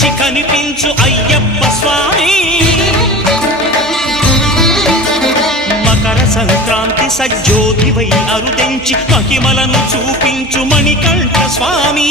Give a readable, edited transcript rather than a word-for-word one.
మించి కనిపించు అయ్యప్ప స్వామి మకర సంక్రాంతి సజ్జోతివై అరుదెంచి మహిమలను చూపించు మణికంఠ స్వామి